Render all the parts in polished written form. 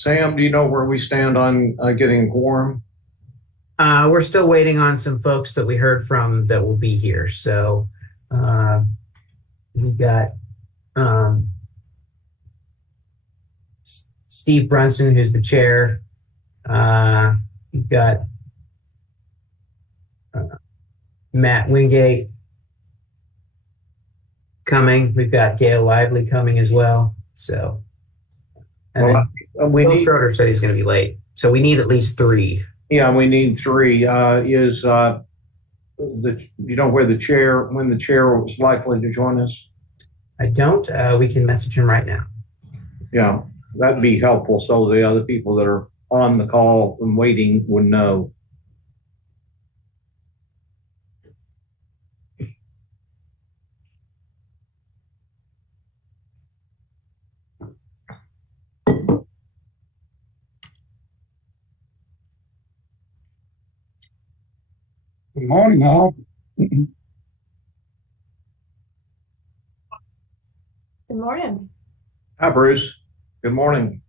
Sam, do you know where we stand on getting quorum? We're still waiting on some folks that we heard from that will be here. So uh, we've got um, Steve Brunson, who's the chair. We've got uh, Matt Wingate coming. We've got Gail Lively coming as well. So, and Well, then we Bill need, Schroeder said he's going to be late. So we need at least three. yeah, we need three. Is you know where the chair, when the chair was likely to join us? I don't. We can message him right now. Yeah, that'd be helpful so the other people that are on the call and waiting would know. Good morning, all. Good morning. Hi, Bruce. Good morning.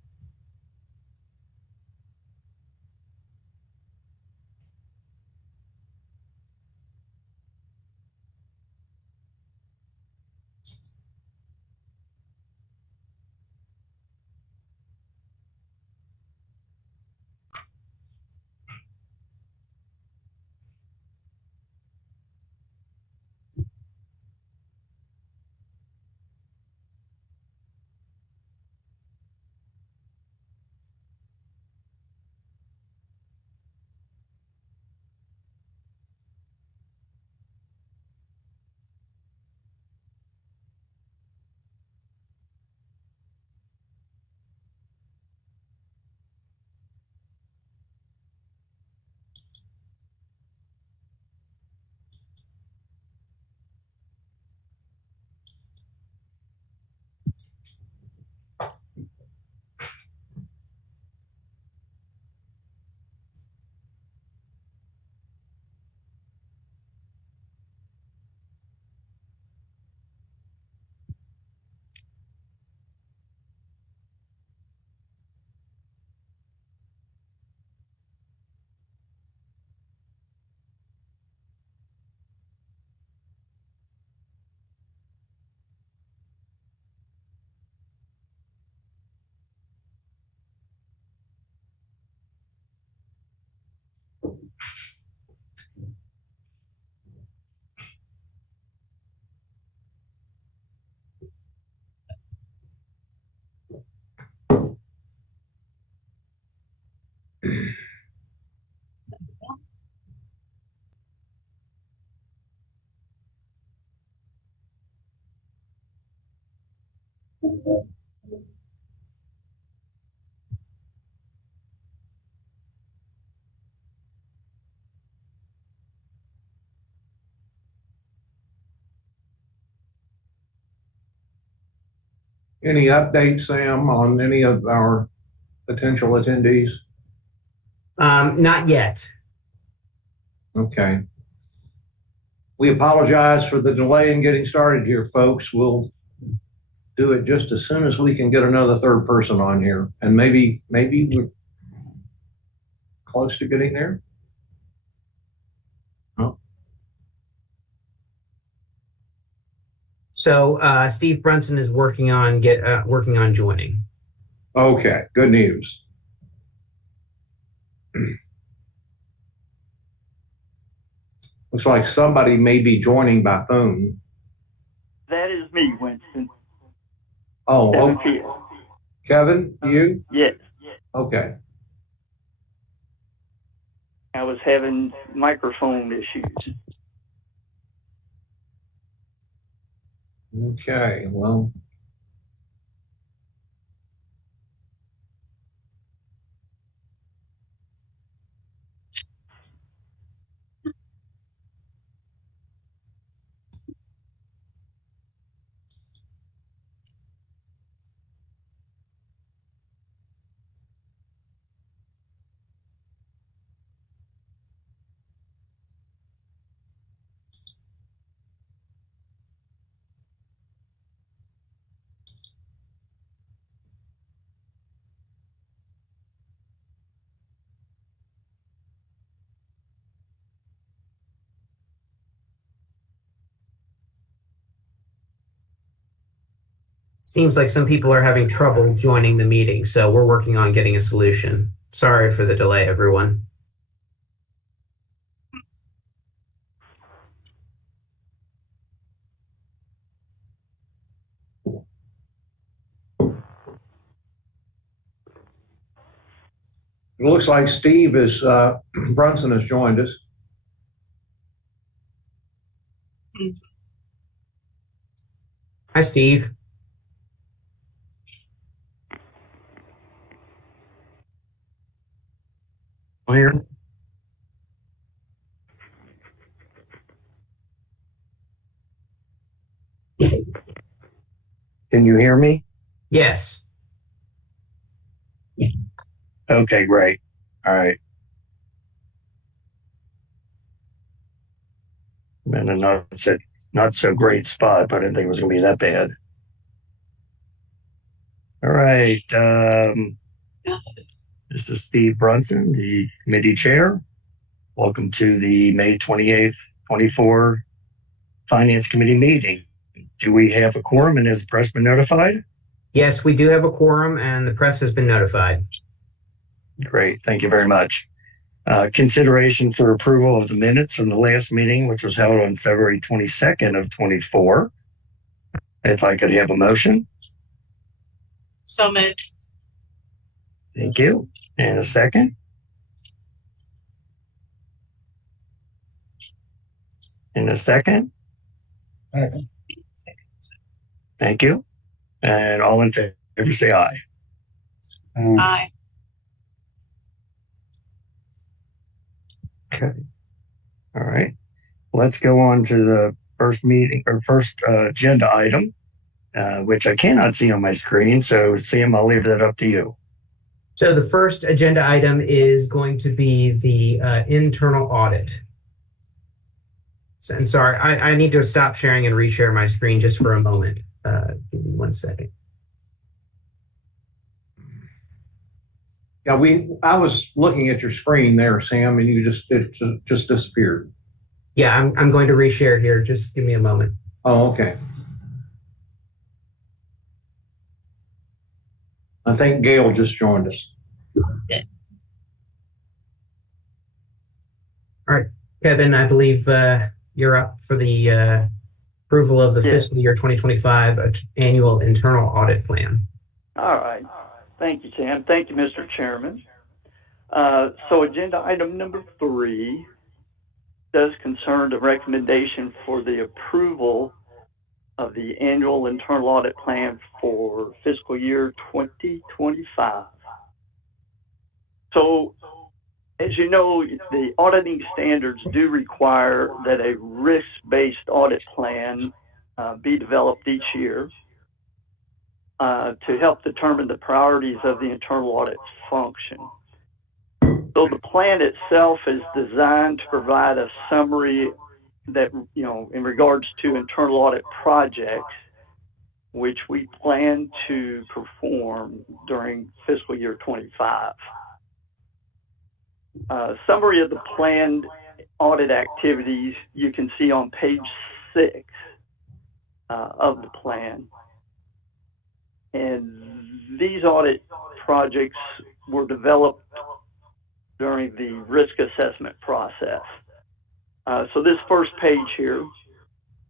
Any updates, Sam, on any of our potential attendees? Not yet. Okay. We apologize for the delay in getting started here, folks. We'll do it just as soon as we can get another third person on here. And maybe we're close to getting there. Oh, So Steve Brunson is working on joining. okay, good news. Looks like somebody may be joining by phone. That is me, Winston. Oh, Kevin okay. Field. Kevin, you? Yes. Okay. I was having microphone issues. Okay, well. Seems like some people are having trouble joining the meeting, so we're working on getting a solution. Sorry for the delay, everyone. It looks like Steve is, Brunson has joined us. Hi, Steve. Here. Can you hear me? Yes. Okay, great. All right. I'm in a not so great spot, but I didn't think it was going to be that bad. All right. This is Steve Brunson, the committee chair. Welcome to the May 28th, 24 Finance Committee meeting. Do we have a quorum and has the press been notified? Yes, we do have a quorum and the press has been notified. Great. Thank you very much. Consideration for approval of the minutes from the last meeting, which was held on February 22nd of 24. If I could have a motion. So moved. Thank you. And a second. And a second. Thank you. And all in favor, say aye. Aye. Okay. All right. Let's go on to the first agenda item, which I cannot see on my screen. So, Sam, I'll leave that up to you. So the first agenda item is going to be the internal audit. So, I'm sorry, I need to stop sharing and reshare my screen just for a moment. Give me 1 second. Yeah, I was looking at your screen there, Sam, and it just disappeared. Yeah, I'm going to reshare here. Just give me a moment. Oh, okay. I think Gail just joined us. All right, Kevin, I believe you're up for the approval of the fiscal year 2025 annual internal audit plan. All right. Thank you, Sam. Thank you, Mr. Chairman. So agenda item number 3 does concern the recommendation for the approval of the annual internal audit plan for fiscal year 2025. So, as you know, the auditing standards do require that a risk-based audit plan be developed each year to help determine the priorities of the internal audit function. So the plan itself is designed to provide a summary that, in regards to internal audit projects, which we plan to perform during fiscal year 25. Summary of the planned audit activities you can see on page 6 of the plan. And these audit projects were developed during the risk assessment process. So this first page here,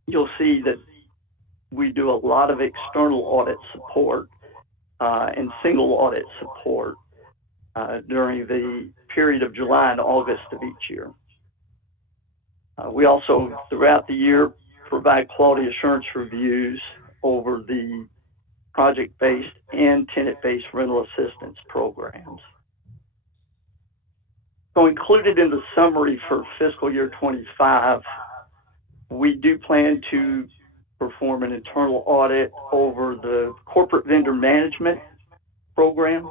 you'll see that we do a lot of external audit support and single audit support during the period of July and August of each year. We also, throughout the year, provide quality assurance reviews over the project-based and tenant-based rental assistance programs. So included in the summary for fiscal year 25, we do plan to perform an internal audit over the corporate vendor management program,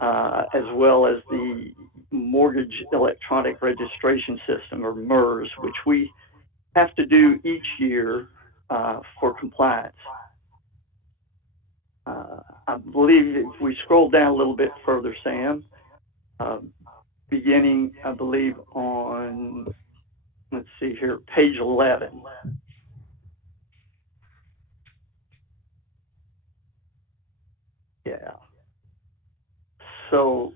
as well as the mortgage electronic registration system, or MERS, which we have to do each year for compliance. I believe if we scroll down a little bit further, Sam, beginning, I believe, on, let's see here, page 11. Yeah. So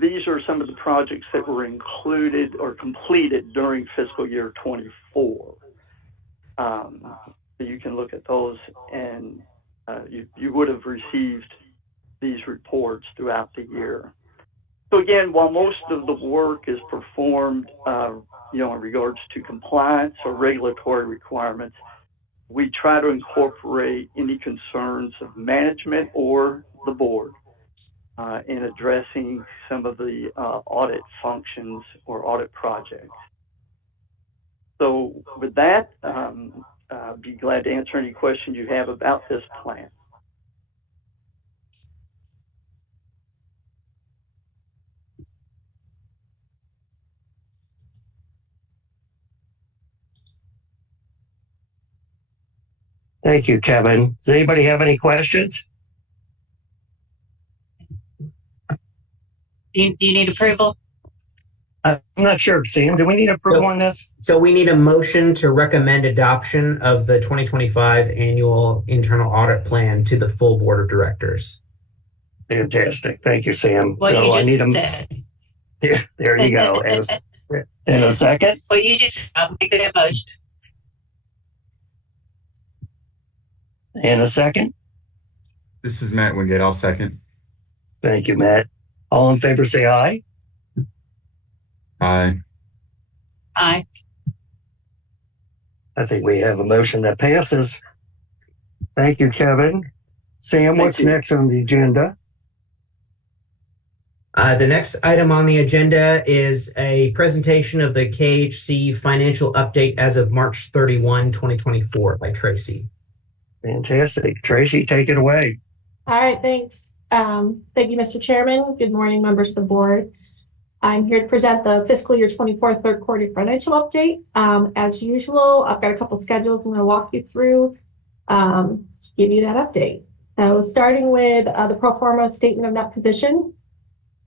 these are some of the projects that were included or completed during fiscal year 24. So you can look at those, and you would have received these reports throughout the year. So again, while most of the work is performed, in regards to compliance or regulatory requirements, we try to incorporate any concerns of management or the board in addressing some of the audit functions or audit projects. So with that, I'd be glad to answer any questions you have about this plan. Thank you, Kevin. Does anybody have any questions? Do you need approval? I'm not sure, Sam. Do we need approval on this? So we need a motion to recommend adoption of the 2025 annual internal audit plan to the full board of directors. Fantastic. Thank you, Sam. What so you I just need a said. there you go. And a second. Well, you just I'll make that motion. And a second. This is Matt Wingate. I'll second. Thank you, Matt. All in favor, say aye. Aye. Aye. I think we have a motion that passes. Thank you, Kevin. Sam, what's you. next on the agenda? The next item on the agenda is a presentation of the KHC financial update as of March 31, 2024 by Tracy. Fantastic. Tracy, take it away. All right, thanks. Thank you, Mr. Chairman. Good morning, members of the board. I'm here to present the fiscal year 24 third quarter financial update. As usual, I've got a couple of schedules I'm going to walk you through to give you that update. So starting with the pro forma statement of net position.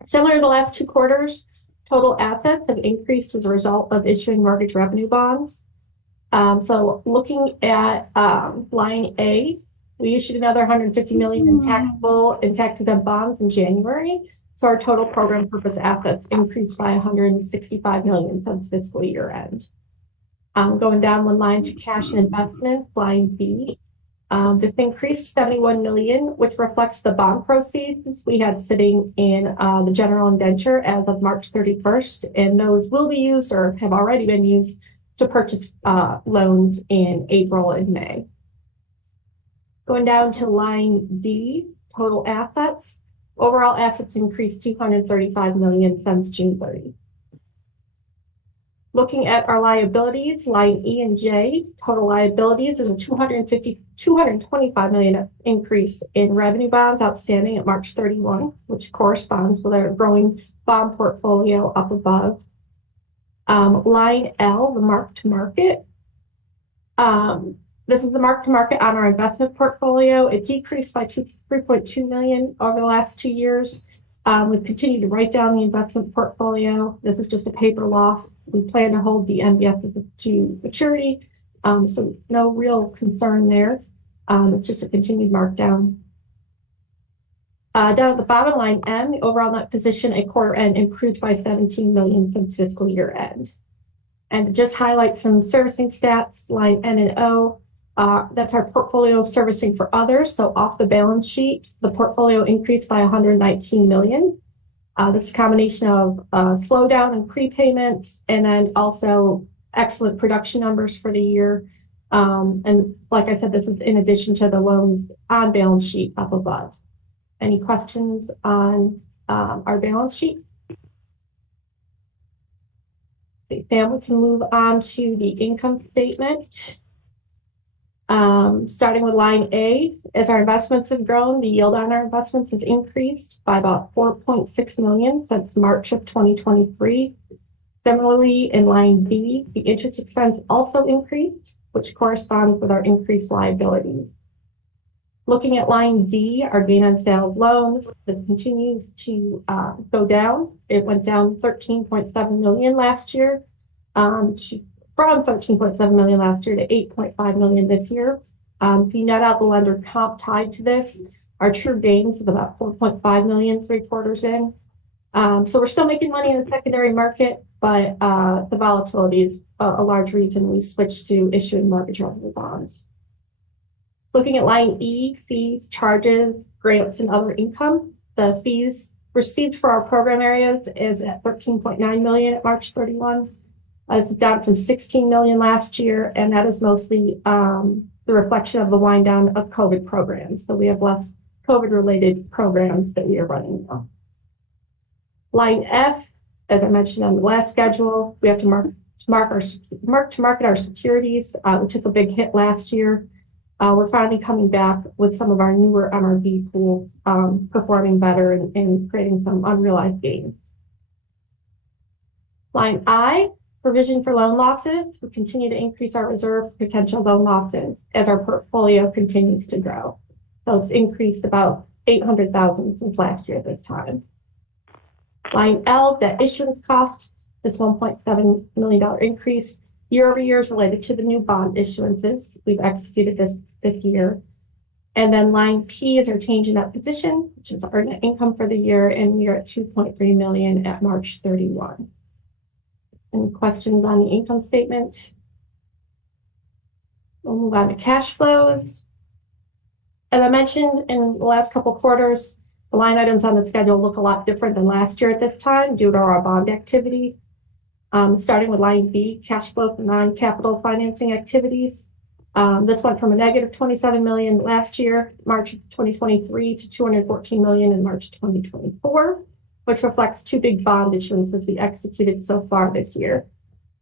Similar to the last two quarters, total assets have increased as a result of issuing mortgage revenue bonds. So looking at line A, we issued another $150 million in taxable and tax-exempt bonds in January. So our total program purpose assets increased by $165 million since fiscal year end. Going down one line to cash and investments, line B. This increased $71 million, which reflects the bond proceeds we had sitting in the general indenture as of March 31st. And those will be used or have already been used to purchase loans in April and May. Going down to line D, total assets. Overall assets increased $235 million since June 30. Looking at our liabilities, line E and J, total liabilities, there's a $225 million increase in revenue bonds outstanding at March 31, which corresponds with our growing bond portfolio up above. Line L, the mark-to-market. This is the mark-to-market on our investment portfolio. It decreased by $3.2 million over the last 2 years. We've continued to write down the investment portfolio. This is just a paper loss. We plan to hold the MBS to maturity, so no real concern there. It's just a continued markdown. Down at the bottom line M, the overall net position at quarter end improved by $17 million since fiscal year end. And to just highlight some servicing stats, line N and O, that's our portfolio servicing for others. So off the balance sheet, the portfolio increased by $119 million. This is a combination of slowdown in prepayments and then also excellent production numbers for the year. And like I said, this is in addition to the loans on balance sheet up above. Any questions on our balance sheet? Okay, Sam, we can move on to the income statement. Starting with line A, as our investments have grown, the yield on our investments has increased by about $4.6 million since March of 2023. Similarly, in line B, the interest expense also increased, which corresponds with our increased liabilities. Looking at line D, our gain on sale of loans, this continues to go down. It went down $13.7 million last year from $13.7 million last year to $8.5 million this year. If you net out the lender comp tied to this, Our true gains is about 4.5 million, 3/4 in. So we're still making money in the secondary market, but the volatility is a large reason we switched to issuing mortgage revenue bonds. Looking at line E, fees, charges, grants, and other income, the fees received for our program areas is at 13.9 million at March 31. It's down from 16 million last year, and that is mostly the reflection of the wind down of COVID programs. So we have less COVID-related programs that we are running now. Line F, as I mentioned on the last schedule, we have to mark to market our securities, which took a big hit last year. We're finally coming back with some of our newer MRB pools performing better and creating some unrealized gains. Line I, provision for loan losses. We continue to increase our reserve for potential loan losses as our portfolio continues to grow. So it's increased about 800,000 since last year at this time. Line L, debt issuance cost, is $1.7 million increase. Year over year is related to the new bond issuances we've executed this year. And then line P is our change in that position, which is our net income for the year, and we are at 2.3 million at March 31. Any questions on the income statement? We'll move on to cash flows. As I mentioned in the last couple of quarters, the line items on the schedule look a lot different than last year at this time due to our bond activity. Starting with line B, cash flow from non-capital financing activities. This went from a negative 27 million last year, March 2023, to 214 million in March 2024, which reflects two big bond issuances we executed so far this year.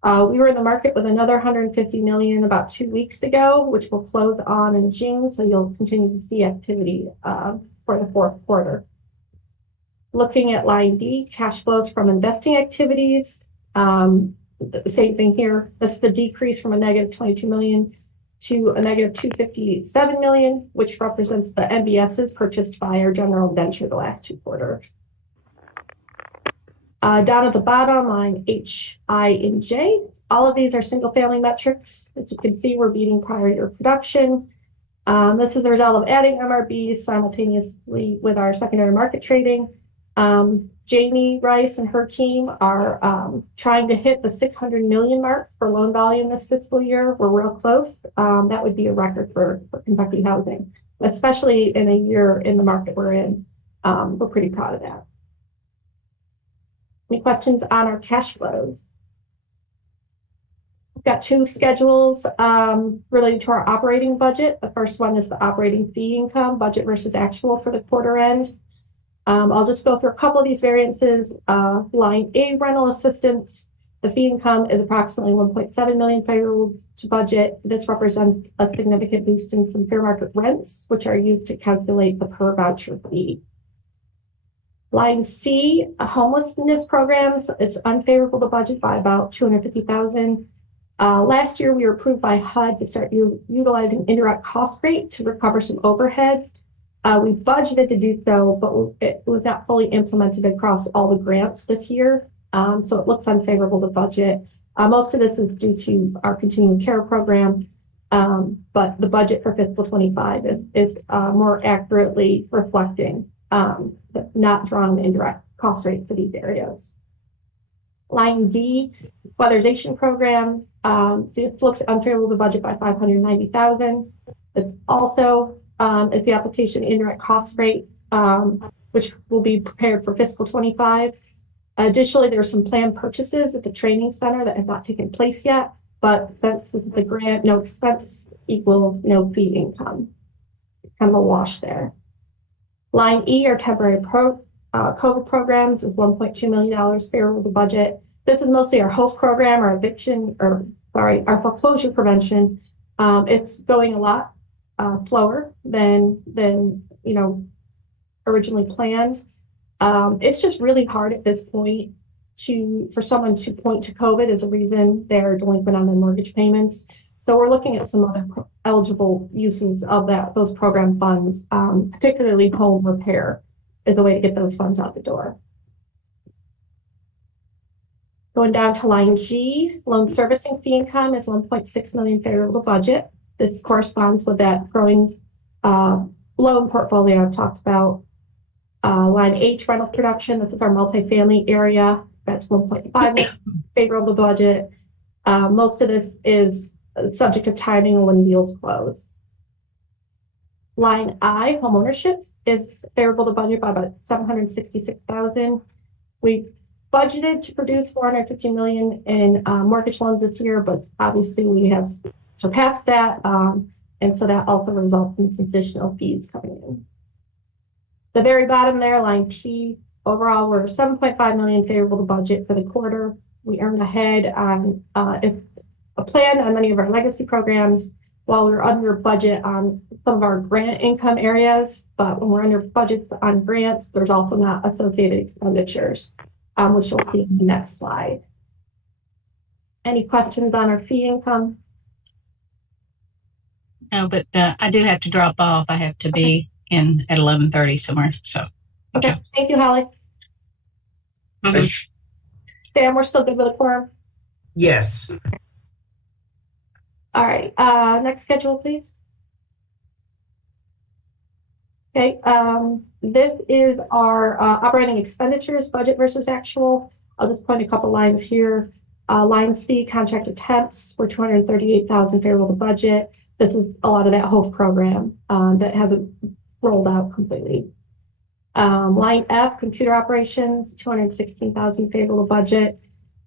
We were in the market with another 150 million about 2 weeks ago, which will close on in June, so you'll continue to see activity for the fourth quarter. Looking at line D, cash flows from investing activities. The same thing here. That's the decrease from a negative 22 million to a negative 257 million, which represents the MBSs purchased by our general venture the last 2 quarters. Down at the bottom, line H, I, and J, all of these are single family metrics. As you can see, we're beating prior year production. This is the result of adding MRBs simultaneously with our secondary market trading. Jamie Rice and her team are trying to hit the 600 million mark for loan volume this fiscal year. We're real close. That would be a record for Kentucky housing, especially in a year in the market we're in. We're pretty proud of that. Any questions on our cash flows? We've got 2 schedules related to our operating budget. The first one is the operating fee income, budget versus actual for the quarter end. I'll just go through a couple of these variances. Line A, rental assistance. The fee income is approximately 1.7 million favorable to budget. This represents a significant boost in some fair market rents, which are used to calculate the per voucher fee. Line C, homelessness programs. It's unfavorable to budget by about 250,000. Last year, we were approved by HUD to start utilizing indirect cost rate to recover some overhead. We budgeted to do so, but it was not fully implemented across all the grants this year. So it looks unfavorable to budget. Most of this is due to our continuing care program, but the budget for fiscal 25 is more accurately reflecting not drawing the indirect cost rate for these areas. Line D, weatherization program. It looks unfavorable to budget by 590,000. It's also is the application indirect cost rate, which will be prepared for fiscal 25. Additionally, there are some planned purchases at the training center that have not taken place yet, but since this is the grant, no expense equals no fee income. Kind of a wash there. Line E, our temporary COVID programs, is $1.2 million favorable to budget. This is mostly our host program, our our foreclosure prevention. It's going a lot slower than originally planned. It's just really hard at this point for someone to point to COVID as a reason they're delinquent on their mortgage payments. So we're looking at some other eligible uses of those program funds, particularly home repair is a way to get those funds out the door. Going down to line G, loan servicing fee income is 1.6 million favorable to budget. This corresponds with that growing loan portfolio I've talked about. Line H, rental production. This is our multifamily area. That's 1.5 million favorable budget. Most of this is subject to timing when deals close. Line I, home ownership, is favorable to budget by about 766,000. We budgeted to produce 450 million in mortgage loans this year, but obviously we have surpassed that, and so that also results in some additional fees coming in. The very bottom there, line P, overall we're 7.5 million favorable to budget for the quarter. We earned ahead on if a plan on many of our legacy programs, while we're under budget on some of our grant income areas, but when we're under budgets on grants, there's also not associated expenditures, which you'll see in the next slide. Any questions on our fee income? No, but I do have to drop off. I have to be in at 11:30 somewhere. So, Okay. Thank you, Holly. Mhm. Sam, we're still good with the quorum? Yes. All right, next schedule, please. Okay, this is our operating expenditures, budget versus actual. I'll just point a couple lines here. Line C, contracted temps, we're 238,000 favorable to budget. This is a lot of that whole program that hasn't rolled out completely. Line F, computer operations, 216,000 favorable to budget.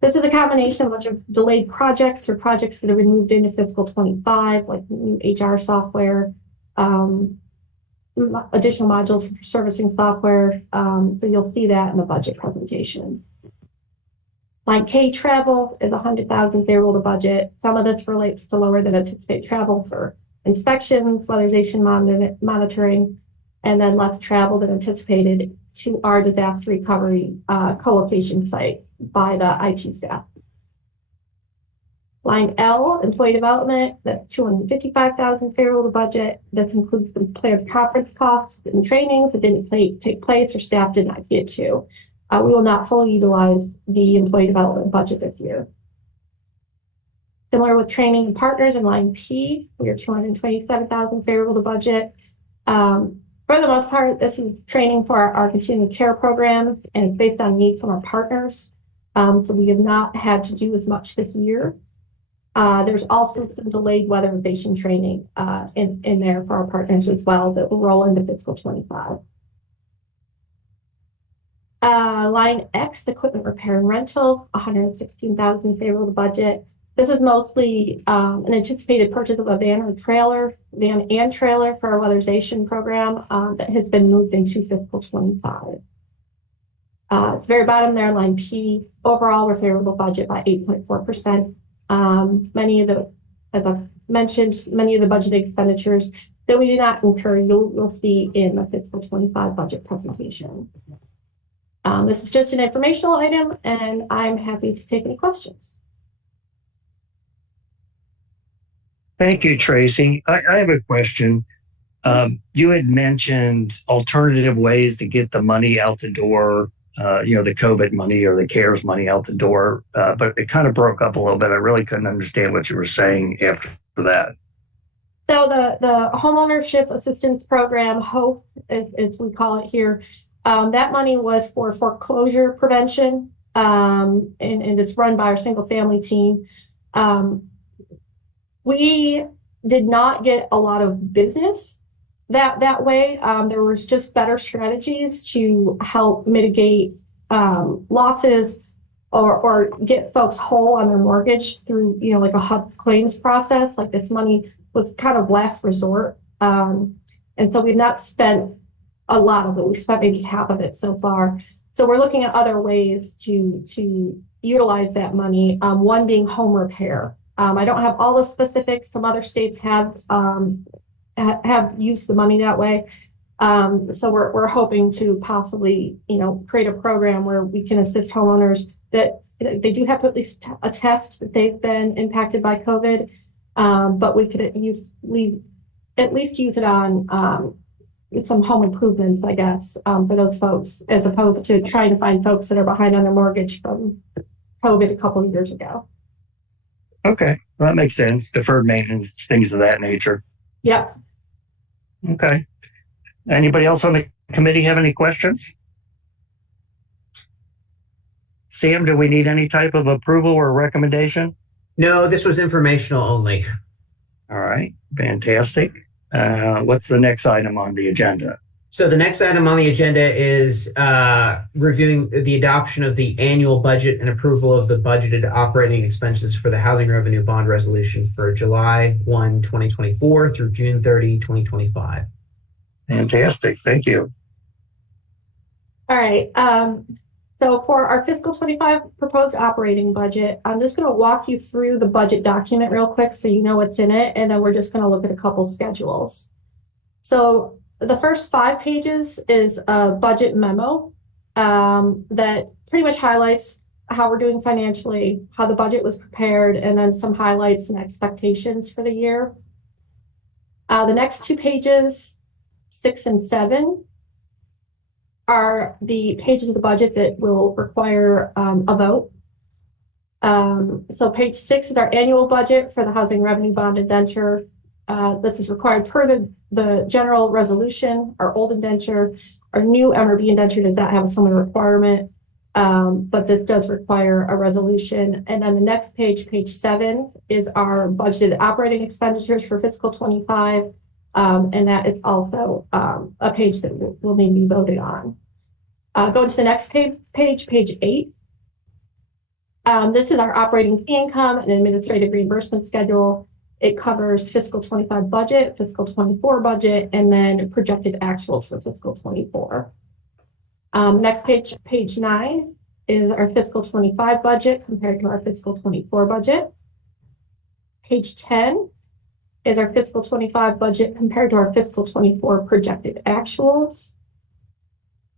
This is a combination of a bunch of delayed projects or projects that have been moved into fiscal 25, like new HR software, additional modules for servicing software. So you'll see that in the budget presentation. Line K, travel, is 100,000 favorable to budget. Some of this relates to lower than anticipated travel for inspections, weatherization monitoring, and then less travel than anticipated to our disaster recovery co-location site by the IT staff. Line L, employee development, that's 255,000 favorable to budget. This includes the planned conference costs and trainings that didn't take place or staff did not get to. We will not fully utilize the employee development budget this year. Similar with training and partners in line P, we are 227,000 favorable to budget. For the most part, this is training for our continuing care programs and it's based on need from our partners. So we have not had to do as much this year. There's also some delayed weatherization training in there for our partners as well that will roll into fiscal 25. Line X, equipment repair and rental, 116,000 favorable to budget. This is mostly an anticipated purchase of a van and trailer for our weatherization program that has been moved into fiscal 25. At the very bottom there, line P, overall, we're favorable budget by 8.4%. As I've mentioned, many of the budget expenditures that we do not incur, you'll see in the fiscal 25 budget presentation. This is just an informational item, and I'm happy to take any questions. Thank you, Tracy. I have a question. You had mentioned alternative ways to get the money out the door, the COVID money or the CARES money out the door, but it kind of broke up a little bit. I really couldn't understand what you were saying after that. So the homeownership assistance program, HOPE, as we call it here, that money was for foreclosure prevention, and it's run by our single family team. We did not get a lot of business that way. There was just better strategies to help mitigate losses or get folks whole on their mortgage through, like a HUD claims process. Like this money was kind of last resort. And so we've not spent a lot of it. We've spent maybe half of it so far. So we're looking at other ways to utilize that money. One being home repair. I don't have all the specifics. Some other states have used the money that way. So we're hoping to possibly, create a program where we can assist homeowners that they do have to at least attest that they've been impacted by COVID. But we could at least use it on some home improvements, I guess, for those folks, as opposed to trying to find folks that are behind on their mortgage from COVID a couple of years ago. Okay, well, that makes sense. Deferred maintenance, things of that nature. Yep. Okay. Anybody else on the committee have any questions? Sam, do we need any type of approval or recommendation? No, this was informational only. All right, fantastic. What's the next item on the agenda? So the next item on the agenda is reviewing the adoption of the annual budget and approval of the budgeted operating expenses for the housing revenue bond resolution for July 1, 2024 through June 30, 2025. Fantastic, thank you. All right. So for our fiscal 25 proposed operating budget, I'm just going to walk you through the budget document real quick so you know what's in it, and then we're just going to look at a couple schedules. So the first 5 pages is a budget memo that pretty much highlights how we're doing financially, how the budget was prepared, and then some highlights and expectations for the year. The next 2 pages, 6 and 7, are the pages of the budget that will require a vote. So page 6 is our annual budget for the housing revenue bond indenture. This is required per the general resolution. Our old indenture, our new MRB indenture does not have a similar requirement, but this does require a resolution. And then the next page, page 7, is our budgeted operating expenditures for fiscal 25. And that is also a page that will need to be voted on. Going to the next page 8. This is our operating fee income and administrative reimbursement schedule. It covers fiscal 25 budget, fiscal 24 budget, and then projected actuals for fiscal 24. Next page, page 9, is our fiscal 25 budget compared to our fiscal 24 budget. Page 10 is our fiscal 25 budget compared to our fiscal 24 projected actuals.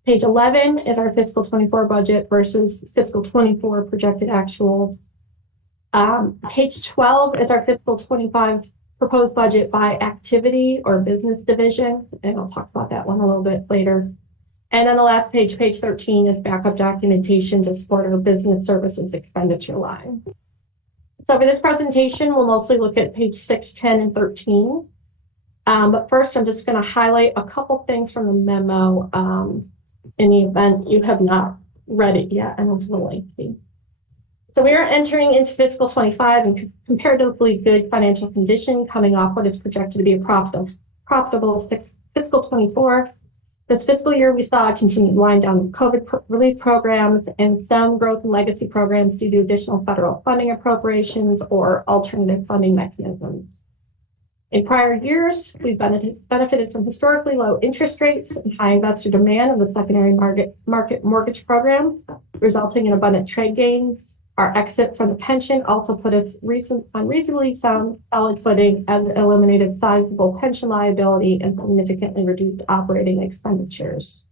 Page 11 is our fiscal 24 budget versus fiscal 24 projected actuals. Page 12 is our fiscal 25 proposed budget by activity or business division, and I'll talk about that one a little bit later. And then the last page, page 13, is backup documentation to support our business services expenditure line. So for this presentation, we'll mostly look at page 6, 10, and 13. But first, I'm just going to highlight a couple things from the memo in the event you have not read it yet. I know it's a little lengthy. So we are entering into fiscal 25 in comparatively good financial condition, coming off what is projected to be a profitable fiscal 24. This fiscal year, we saw a continued wind down of COVID relief programs and some growth in legacy programs due to additional federal funding appropriations or alternative funding mechanisms. In prior years, we've benefited from historically low interest rates and high investor demand of the secondary market mortgage program, resulting in abundant trade gains. Our exit from the pension also put us on reasonably solid footing as it eliminated sizable pension liability and significantly reduced operating expenditures.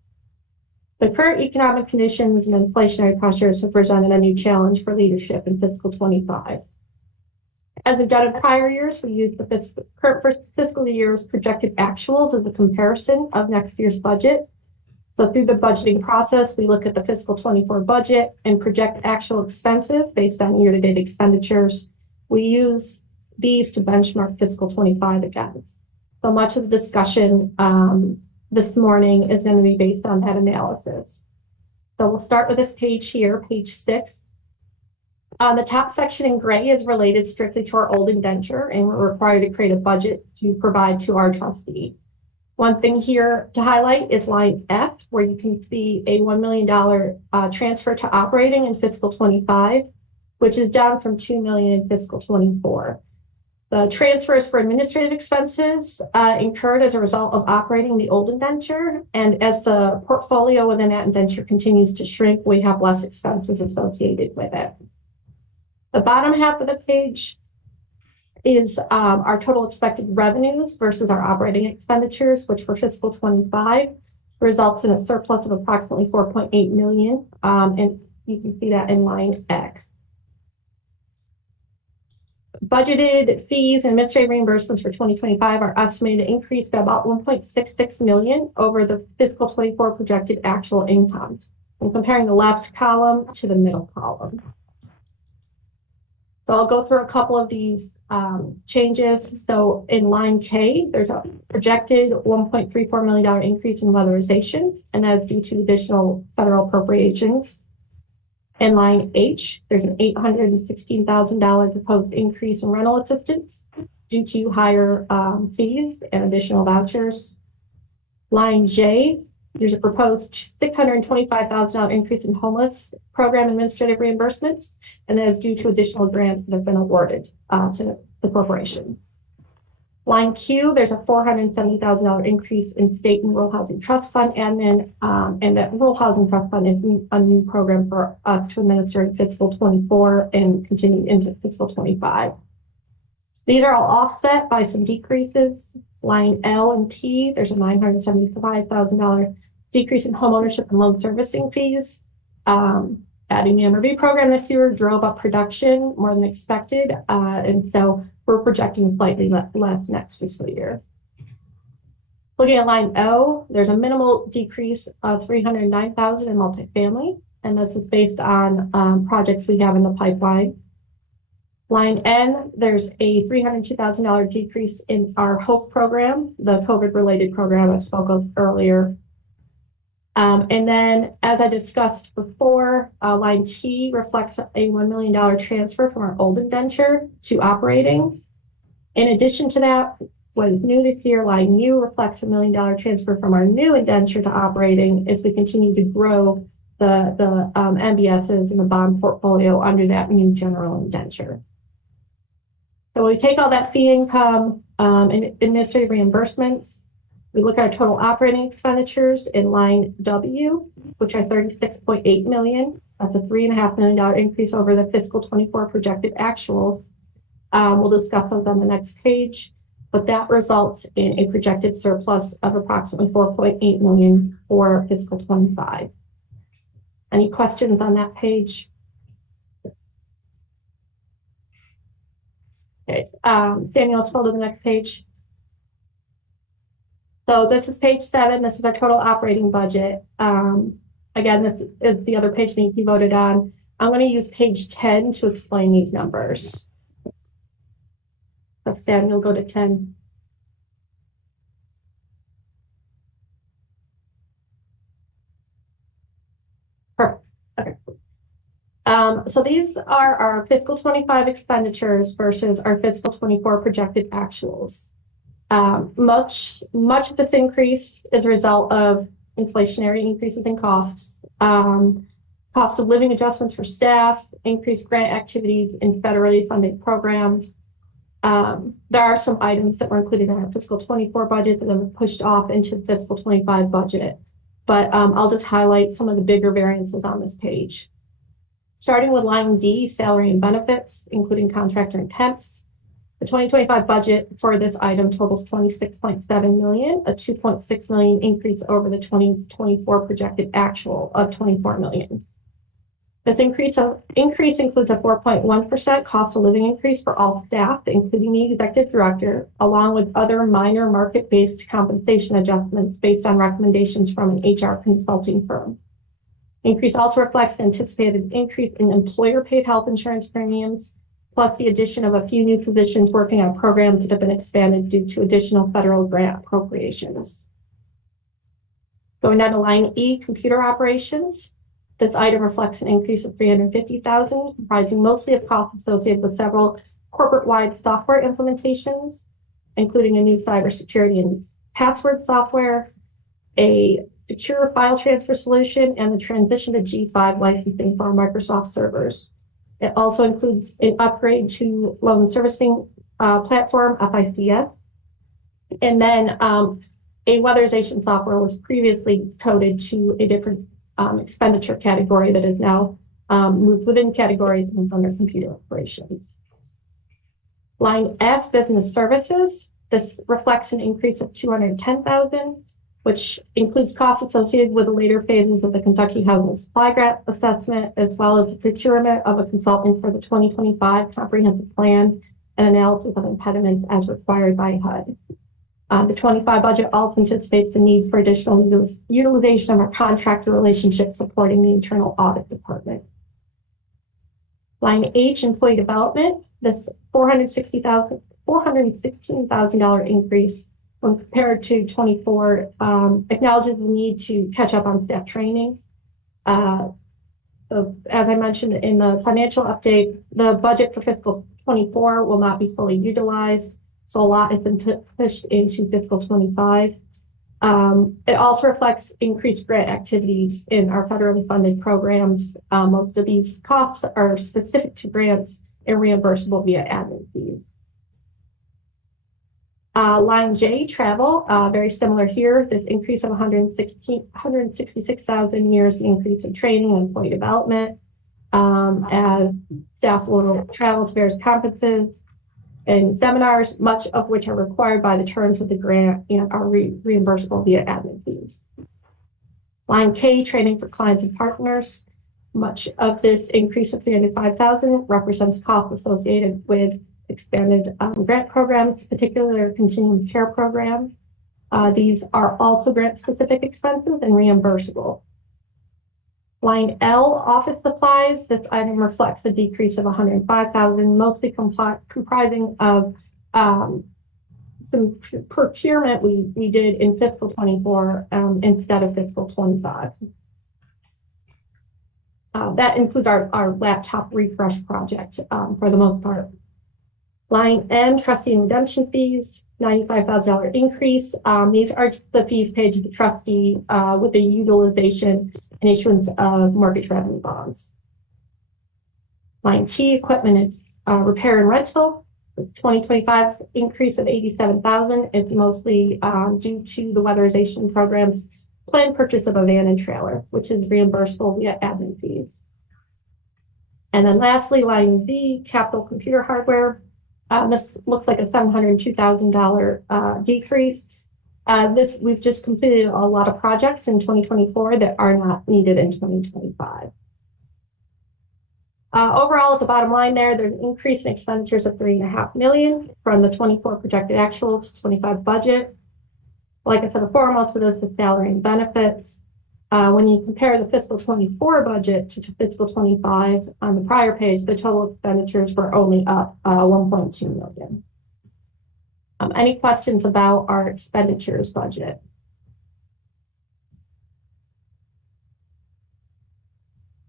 The current economic conditions and inflationary pressures have presented a new challenge for leadership in fiscal 25. As we've done in prior years, we use the current fiscal year's projected actuals as a comparison of next year's budget. So through the budgeting process, we look at the fiscal 24 budget and project actual expenses based on year-to-date expenditures. We use these to benchmark fiscal 25 against. So much of the discussion this morning is going to be based on that analysis. So we'll start with this page here, page 6. The top section in gray is related strictly to our old indenture, and we're required to create a budget to provide to our trustee. One thing here to highlight is line F, where you can see a $1 million transfer to operating in fiscal 25, which is down from $2 million in fiscal 24. The transfers for administrative expenses incurred as a result of operating the old indenture, and as the portfolio within that indenture continues to shrink, we have less expenses associated with it. The bottom half of the page is our total expected revenues versus our operating expenditures, which for fiscal 25 results in a surplus of approximately $4.8 million. And you can see that in line X. Budgeted fees and administrative reimbursements for 2025 are estimated to increase by about $1.66 million over the fiscal 24 projected actual income. I'm comparing the left column to the middle column. So I'll go through a couple of these changes. So in line K, there's a projected $1.34 million increase in weatherization, and that's due to additional federal appropriations. In line H, there's an $816,000 proposed increase in rental assistance due to higher fees and additional vouchers. Line J, there's a proposed $625,000 increase in homeless program administrative reimbursements, and that is due to additional grants that have been awarded to the corporation. Line Q, there's a $470,000 increase in state and rural housing trust fund admin, and that rural housing trust fund is a new program for us to administer in fiscal 24 and continue into fiscal 25. These are all offset by some decreases. Line L and P, there's a $975,000 decrease in homeownership and loan servicing fees. Adding the MRV program this year drove up production more than expected, and so we're projecting slightly less next fiscal year. Looking at line O, there's a minimal decrease of $309,000 in multifamily, and this is based on projects we have in the pipeline. Line N, there's a $302,000 decrease in our HOPE program, the COVID-related program I spoke of earlier. And then, as I discussed before, line T reflects a $1 million transfer from our old indenture to operating. In addition to that, what is new this year, line U reflects a $1 million transfer from our new indenture to operating as we continue to grow the MBSs and the bond portfolio under that new general indenture. So we take all that fee income and administrative reimbursements. We look at our total operating expenditures in line W, which are $36.8 million. That's a $3.5 million increase over the fiscal 24 projected actuals. We'll discuss those on the next page, but that results in a projected surplus of approximately $4.8 million for fiscal 25. Any questions on that page? Okay, Daniel, let's go to the next page. So this is page 7. This is our total operating budget. Again, this is the other page that you voted on. I'm going to use page 10 to explain these numbers. So Stan, you'll go to 10. Perfect. Okay. So these are our fiscal 25 expenditures versus our fiscal 24 projected actuals. Much of this increase is a result of inflationary increases in costs, cost of living adjustments for staff, increased grant activities in federally funded programs. There are some items that were included in our fiscal 24 budget that have been pushed off into the fiscal 25 budget, but I'll just highlight some of the bigger variances on this page. Starting with line D, salary and benefits, including contractor and temps. The 2025 budget for this item totals $26.7 million, a $2.6 million increase over the 2024 projected actual of $24 million. This increase includes a 4.1% cost of living increase for all staff, including the executive director, along with other minor market-based compensation adjustments based on recommendations from an HR consulting firm. Increase also reflects anticipated increase in employer-paid health insurance premiums, plus the addition of a few new positions working on programs that have been expanded due to additional federal grant appropriations. Going down to line E, computer operations. This item reflects an increase of $350,000, comprising mostly of costs associated with several corporate-wide software implementations, including a new cybersecurity and password software, a secure file transfer solution, and the transition to G5 licensing for our Microsoft servers. It also includes an upgrade to loan servicing platform, FICS. And then a weatherization software was previously coded to a different expenditure category that is now moved within categories and is under computer operations. Line F, business services. This reflects an increase of $210,000, which includes costs associated with the later phases of the Kentucky Housing Supply Grant assessment, as well as the procurement of a consultant for the 2025 comprehensive plan and analysis of impediments as required by HUD. The 25 budget also anticipates the need for additional utilization of our contractor relationship supporting the internal audit department. Line H, employee development. This $416,000 increase when compared to 24 acknowledges the need to catch up on staff training. So as I mentioned in the financial update, the budget for fiscal 24 will not be fully utilized. So a lot has been pushed into fiscal 25. It also reflects increased grant activities in our federally funded programs. Most of these costs are specific to grants and reimbursable via admin fees. Line J, travel, very similar here. This increase of 166,000 years, the increase in training and employee development, as staff will travel to various conferences and seminars, much of which are required by the terms of the grant and are reimbursable via admin fees. Line K, training for clients and partners. Much of this increase of 305,000 represents costs associated with expanded grant programs, particularly our continuum care program. These are also grant-specific expenses and reimbursable. Line L, office supplies. This item reflects a decrease of 105,000, mostly comprising of some procurement we did in fiscal 24 instead of fiscal 25. That includes our laptop refresh project for the most part. Line M, trustee and redemption fees, $95,000 increase. These are the fees paid to the trustee with the utilization and issuance of mortgage revenue bonds. Line T, equipment is repair and rental. The 2025 increase of 87,000 is mostly due to the weatherization program's planned purchase of a van and trailer, which is reimbursable via admin fees. And then lastly, line V, capital computer hardware. This looks like a $702,000 decrease. We've just completed a lot of projects in 2024 that are not needed in 2025. Overall, at the bottom line there's an increase in expenditures of $3.5 million from the 24 projected actual to 25 budget. Like I said before, most of this is salary and benefits. When you compare the fiscal 24 budget to fiscal 25 on the prior page, the total expenditures were only up 1.2 million. Any questions about our expenditures budget?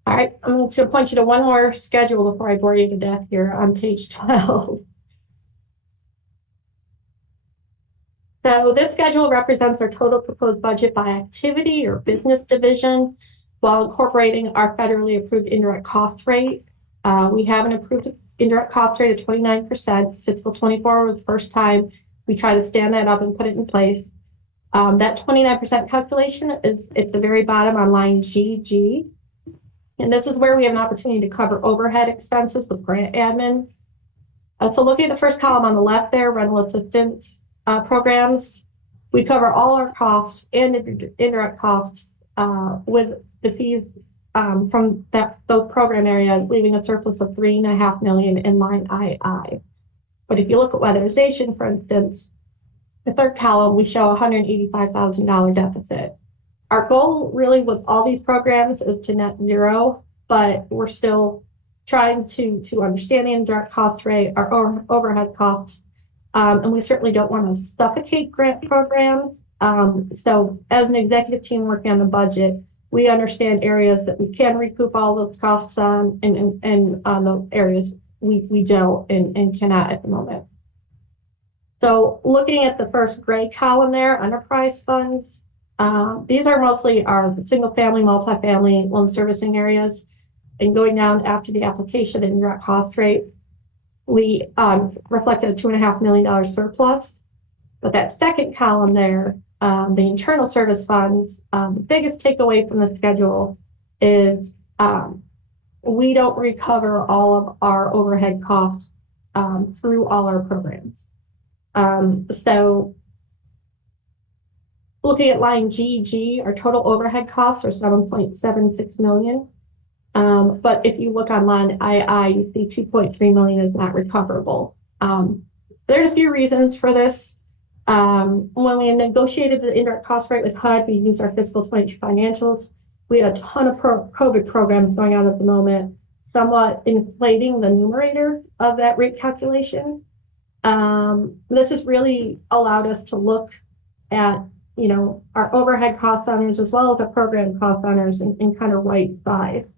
All right, I'm going to point you to one more schedule before I bore you to death here on page 12. So this schedule represents our total proposed budget by activity or business division while incorporating our federally approved indirect cost rate. We have an approved indirect cost rate of 29%. Fiscal 24 was the first time we tried to stand that up and put it in place. That 29% calculation is at the very bottom on line GG. And this is where we have an opportunity to cover overhead expenses with grant admin. So looking at the first column on the left there, rental assistance programs, we cover all our costs and indirect costs with the fees from those program areas, leaving a surplus of $3.5 million in line II. But if you look at weatherization, for instance, the third column, we show $185,000 deficit. Our goal really with all these programs is to net zero, but we're still trying to understand the indirect cost rate, our overhead costs, and we certainly don't want to suffocate grant programs. So as an executive team working on the budget, we understand areas that we can recoup all those costs on and on the areas we don't and cannot at the moment. So looking at the first gray column there, enterprise funds, these are mostly our single family, multifamily loan servicing areas. And going down after the application and indirect cost rate, we reflected a $2.5 million surplus. But that second column there, the internal service funds, the biggest takeaway from the schedule is we don't recover all of our overhead costs through all our programs. So looking at line GG, our total overhead costs are $7.76 million. But if you look on line II, you see $2.3 million is not recoverable. There's a few reasons for this. When we negotiated the indirect cost rate with HUD, we used our fiscal 22 financials. We had a ton of COVID programs going on at the moment, somewhat inflating the numerator of that rate calculation. This has really allowed us to look at, our overhead cost centers as well as our program cost centers and kind of right size.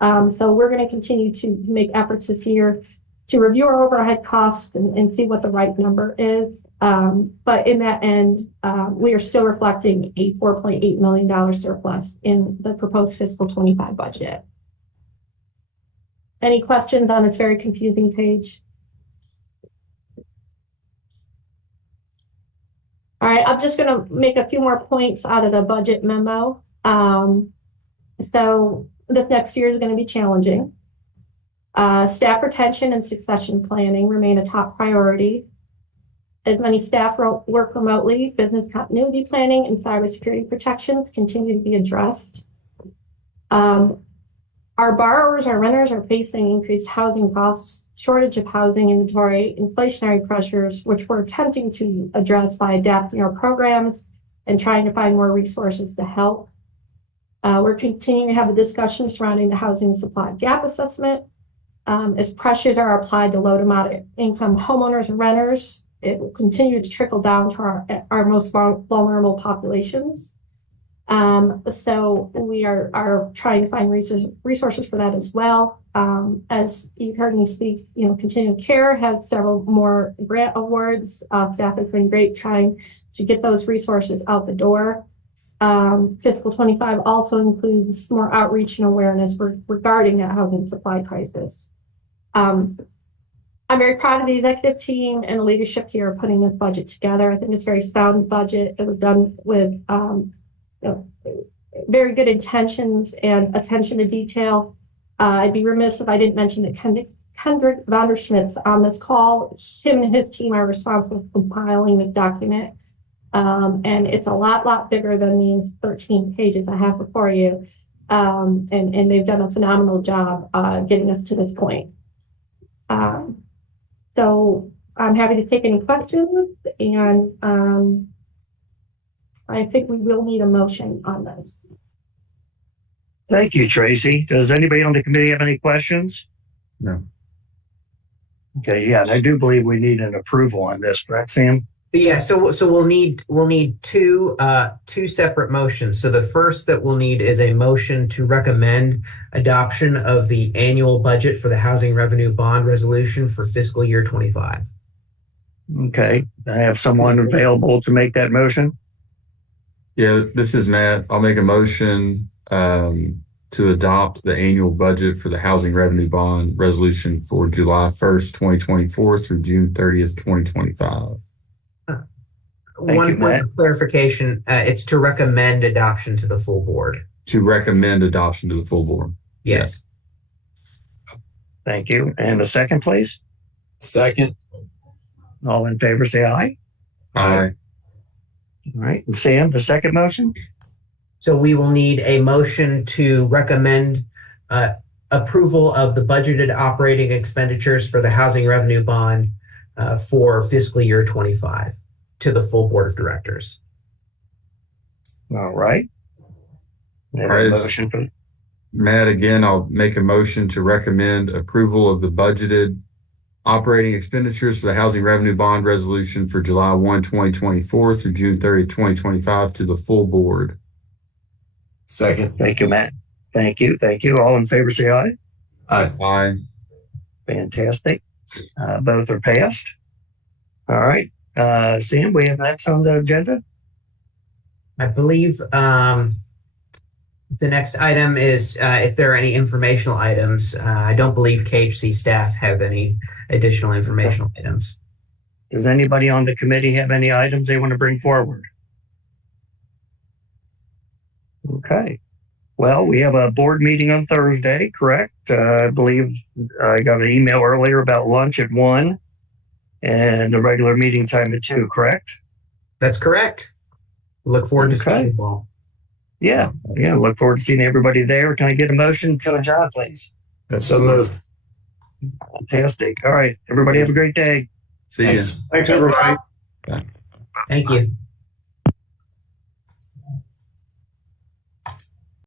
So we're going to continue to make efforts this year to review our overhead costs and see what the right number is. But in that end, we are still reflecting a $4.8 million surplus in the proposed fiscal 25 budget. Any questions on this very confusing page? All right, I'm just going to make a few more points out of the budget memo. So this next year is going to be challenging. Staff retention and succession planning remain a top priority. As many staff work remotely, business continuity planning and cybersecurity protections continue to be addressed. Our borrowers, our renters are facing increased housing costs, shortage of housing inventory, inflationary pressures, which we're attempting to address by adapting our programs and trying to find more resources to help. We're continuing to have a discussion surrounding the housing supply gap assessment. As pressures are applied to low to moderate income homeowners and renters, it will continue to trickle down to our most vulnerable populations. So we are trying to find resources for that as well. As you've heard me speak, Continuum Care has several more grant awards. Staff has been great trying to get those resources out the door. Fiscal 25 also includes more outreach and awareness regarding that housing supply crisis. I'm very proud of the executive team and the leadership here putting this budget together. I think it's a very sound budget. It was done with very good intentions and attention to detail. I'd be remiss if I didn't mention that Kendrick Vanderschmidt's on this call. Him and his team are responsible for compiling the document. And it's a lot bigger than these 13 pages I have before you. And they've done a phenomenal job getting us to this point. So I'm happy to take any questions, and I think we will need a motion on this. Thank you, Tracy. Does anybody on the committee have any questions? No. Okay, yeah, and I do believe we need an approval on this, correct, Sam? Yeah, so we'll need two separate motions. So the first that we'll need is a motion to recommend adoption of the annual budget for the housing revenue bond resolution for fiscal year 25. Okay, I have someone available to make that motion. Yeah, this is Matt. I'll make a motion to adopt the annual budget for the housing revenue bond resolution for July 1st, 2024 through June 30th, 2025. One clarification, it's to recommend adoption to the full board. To recommend adoption to the full board. Yes. Thank you. And a second, please. Second. All in favor, say aye. Aye. All right. And Sam, the second motion? So we will need a motion to recommend approval of the budgeted operating expenditures for the housing revenue bond for fiscal year 25 to the full board of directors. All right. All right. Motion for Matt, again, I'll make a motion to recommend approval of the budgeted operating expenditures for the housing revenue bond resolution for July 1, 2024 through June 30, 2025 to the full board. Second. Thank you, Matt. Thank you. Thank you. All in favor, say aye. Aye. Aye. Fantastic. Both are passed. All right. Sam, we have next on the agenda. I believe the next item is if there are any informational items. I don't believe KHC staff have any additional informational items. Does anybody on the committee have any items they want to bring forward? Okay. Well, we have a board meeting on Thursday, correct? I believe I got an email earlier about lunch at 1 and the regular meeting time at 2, correct? That's correct. Look forward to seeing you all. Yeah. Look forward to seeing everybody there. Can I get a motion to adjourn, please? So moved. Fantastic. All right. Everybody have a great day. See you. Thanks, everybody. Thank you.